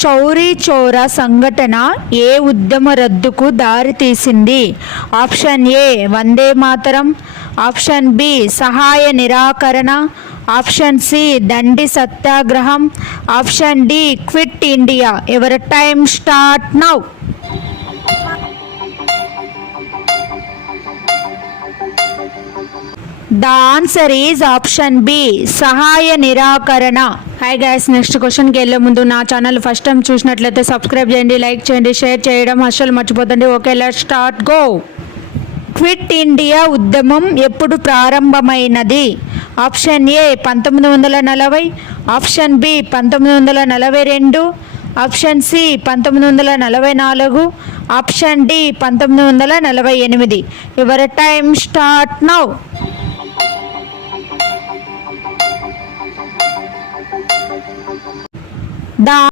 చౌరీ చౌరా సంఘటన ఏ ఉద్యమ రద్దుకు దారితీసింది? Option A Vande Mataram, option B సహాయ నిరాకరణ, ఆప్షన్ సి దండి సత్యాగ్రహం, ఆప్షన్ డి క్విట్ ఇండియా. ఎవరి time start now. The answer is option B, సహాయ నిరాకరణ. హాయ్ గైస్, నెక్స్ట్ క్వశ్చన్కి వెళ్ళే ముందు నా ఛానల్ ఫస్ట్ టైం చూసినట్లయితే సబ్స్క్రైబ్ చేయండి, లైక్ చేయండి, షేర్ చేయడం అస్సలు మర్చిపోతండి. Okay, let's start go. Quit India ఉద్యమం ఎప్పుడు ప్రారంభమైనది? Option A 1940, option B 1942, option C 1944, option D 1948. Your time start now. The